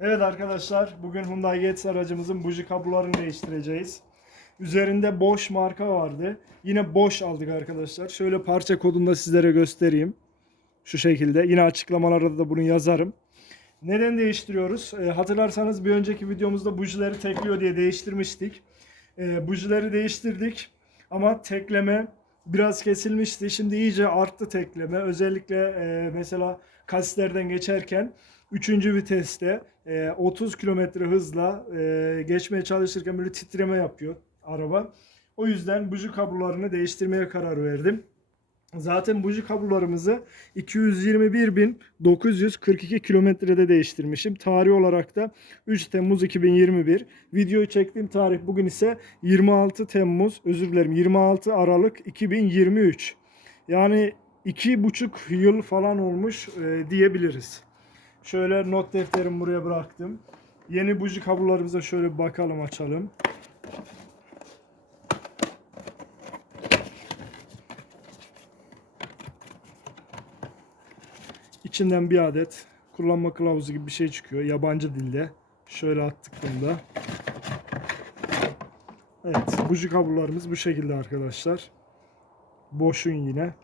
Evet arkadaşlar bugün Hyundai Getz aracımızın buji kablolarını değiştireceğiz. Üzerinde Bosch marka vardı. Yine Bosch aldık arkadaşlar. Şöyle parça kodunu da sizlere göstereyim. Şu şekilde. Yine açıklamalarda da bunu yazarım. Neden değiştiriyoruz? E, hatırlarsanız bir önceki videomuzda bujileri tekliyor diye değiştirmiştik. E, bujileri değiştirdik ama tekleme biraz kesilmişti. Şimdi iyice arttı tekleme. Özellikle e, mesela kasislerden geçerken 3. viteste e, 30 kilometre hızla e, geçmeye çalışırken böyle titreme yapıyor araba. O yüzden buji kablolarını değiştirmeye karar verdim. Zaten buji kablolarımızı 221.942 kilometrede değiştirmişim. Tarih olarak da 3 Temmuz 2021. Videoyu çektiğim tarih bugün ise 26 Temmuz, özür dilerim 26 Aralık 2023. Yani iki buçuk yıl falan olmuş e, diyebiliriz. Şöyle not defterimi buraya bıraktım. Yeni buji kablolarımıza şöyle bir bakalım açalım. İçinden bir adet kullanma kılavuzu gibi bir şey çıkıyor. Yabancı dilde. Şöyle attık bunu da. Evet. Buji kablolarımız bu şekilde arkadaşlar. Boşun yine.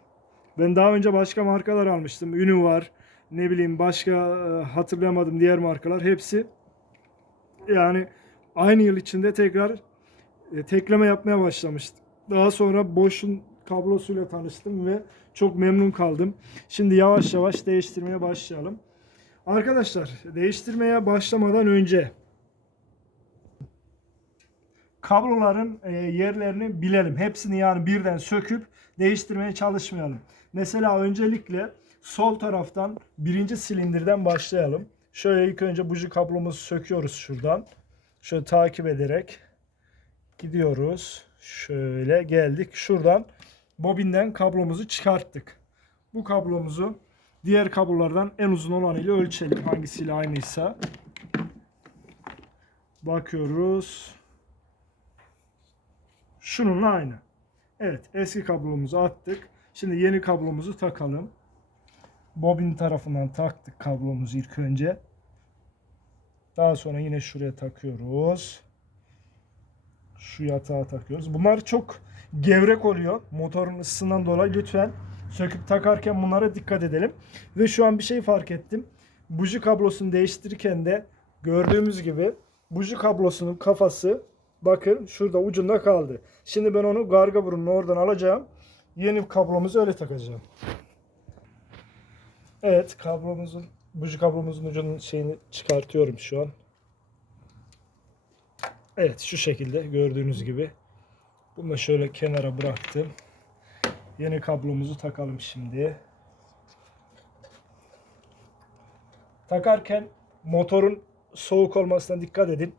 Ben daha önce başka markalar almıştım. Ünü var. Ne bileyim başka e, hatırlayamadım diğer markalar. Hepsi yani aynı yıl içinde tekrar e, tekleme yapmaya başlamıştım. Daha sonra Bosch'un kablosuyla tanıştım ve çok memnun kaldım. Şimdi yavaş yavaş değiştirmeye başlayalım. Arkadaşlar değiştirmeye başlamadan önce kabloların e, yerlerini bilelim. Hepsini yani birden söküp değiştirmeye çalışmayalım. Mesela öncelikle sol taraftan birinci silindirden başlayalım. Şöyle ilk önce buji kablomuzu söküyoruz şuradan. Şöyle takip ederek gidiyoruz. Şöyle geldik. Şuradan bobinden kablomuzu çıkarttık. Bu kablomuzu diğer kablolardan en uzun olan ile ölçelim. Hangisiyle aynıysa. Bakıyoruz. Şununla aynı. Evet eski kablomuzu attık. Şimdi yeni kablomuzu takalım. Bobin tarafından taktık kablomuzu ilk önce. Daha sonra yine şuraya takıyoruz. Şu yatağa takıyoruz. Bunlar çok gevrek oluyor. Motorun ısısından dolayı lütfen söküp takarken bunlara dikkat edelim. Ve şu an bir şey fark ettim. Buji kablosunu değiştirirken de gördüğümüz gibi buji kablosunun kafası bakın şurada ucunda kaldı. Şimdi ben onu garga burunun oradan alacağım. Yeni kablomuzu öyle takacağım. Evet kablomuzun buji kablomuzun ucunun şeyini çıkartıyorum şu an. Evet şu şekilde gördüğünüz gibi. Bunu da şöyle kenara bıraktım. Yeni kablomuzu takalım şimdi. Takarken motorun soğuk olmasına dikkat edin.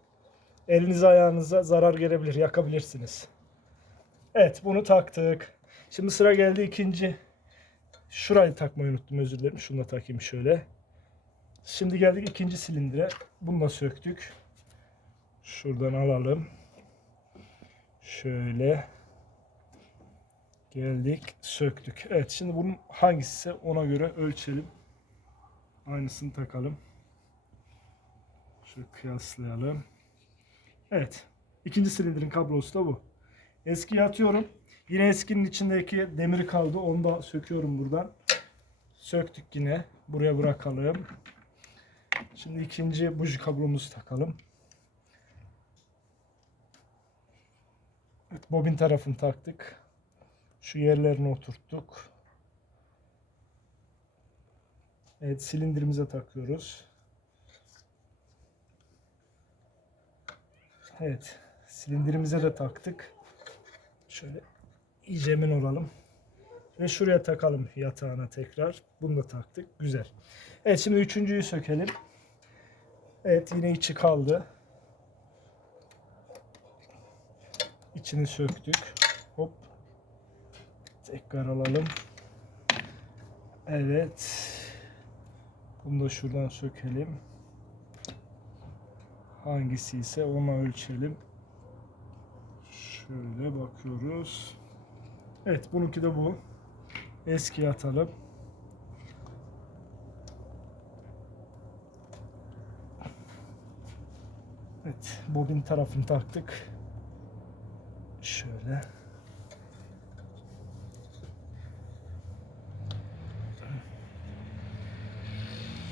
Elinize ayağınıza zarar gelebilir, yakabilirsiniz. Evet bunu taktık. Şimdi sıra geldi ikinci. Şurayı takmayı unuttum özür dilerim. Şunu da takayım şöyle. Şimdi geldik ikinci silindire. Bunu da söktük. Şuradan alalım. Şöyle. Geldik, söktük. Evet, şimdi bunun hangisi ise ona göre ölçelim. Aynısını takalım. Şöyle kıyaslayalım. Evet. ikinci silindirin kablosu da bu. Eskiyi atıyorum. Yine eskinin içindeki demiri kaldı. Onu da söküyorum buradan. Söktük yine. Buraya bırakalım. Şimdi ikinci buji kablomuzu takalım. Evet, bobin tarafını taktık. Şu yerlerini oturttuk. Evet, silindirimize takıyoruz. Evet, silindirimize de taktık. Şöyle iyice emin olalım. Ve şuraya takalım yatağına tekrar. Bunu da taktık. Güzel. Evet, şimdi üçüncüyü sökelim. Evet, yine içi kaldı. İçini söktük. Hop. Tekrar alalım. Evet. Bunu da şuradan sökelim. Hangisi ise ona ölçelim. Şöyle bakıyoruz. Evet bununki de bu. Eski atalım. Evet, bobin tarafını taktık. Şöyle.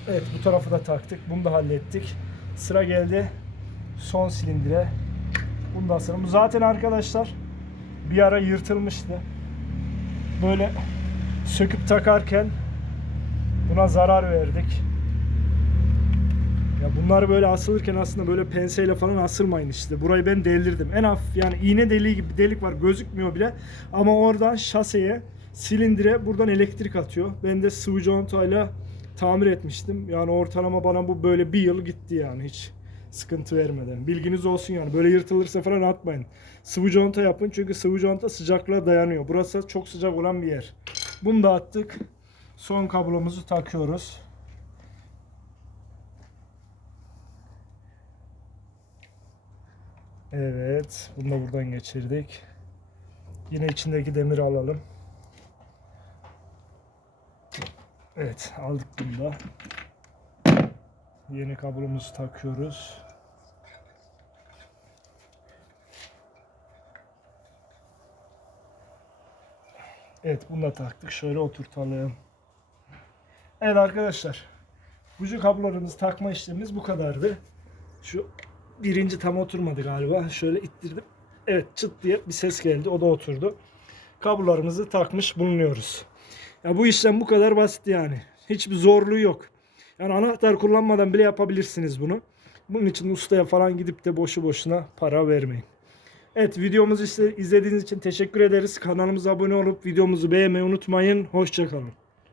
Evet, bu tarafı da taktık. Bunu da hallettik. Sıra geldi son silindire. Bundan sonra bu zaten arkadaşlar bir ara yırtılmıştı. Böyle söküp takarken buna zarar verdik. Ya bunlar böyle asılırken aslında böyle penseyle falan asılmayın işte. Burayı ben deldirdim. En hafif yani iğne deliği gibi delik var gözükmüyor bile. Ama oradan şaseye, silindire buradan elektrik atıyor. Ben de sıvı contayla tamir etmiştim. Yani ortalama bana bu böyle bir yıl gitti yani hiç sıkıntı vermeden. Bilginiz olsun yani böyle yırtılırsa falan atmayın. Sıvı conta yapın çünkü sıvı conta sıcaklığa dayanıyor. Burası çok sıcak olan bir yer. Bunu da attık. Son kablomuzu takıyoruz. Evet, bunu da buradan geçirdik. Yine içindeki demiri alalım. Evet, aldık bunu da. Yeni kablomuzu takıyoruz. Evet, bunu da taktık. Şöyle oturtalım. Evet arkadaşlar. Buji kablolarımızı takma işlemimiz bu kadardı. Şu birinci tam oturmadı galiba. Şöyle ittirdim. Evet çıt diye bir ses geldi. O da oturdu. Kablolarımızı takmış bulunuyoruz. Ya bu işlem bu kadar basit yani. Hiçbir zorluğu yok. Yani anahtar kullanmadan bile yapabilirsiniz bunu. Bunun için ustaya falan gidip de boşu boşuna para vermeyin. Evet videomuzu izlediğiniz için teşekkür ederiz. Kanalımıza abone olup videomuzu beğenmeyi unutmayın. Hoşçakalın.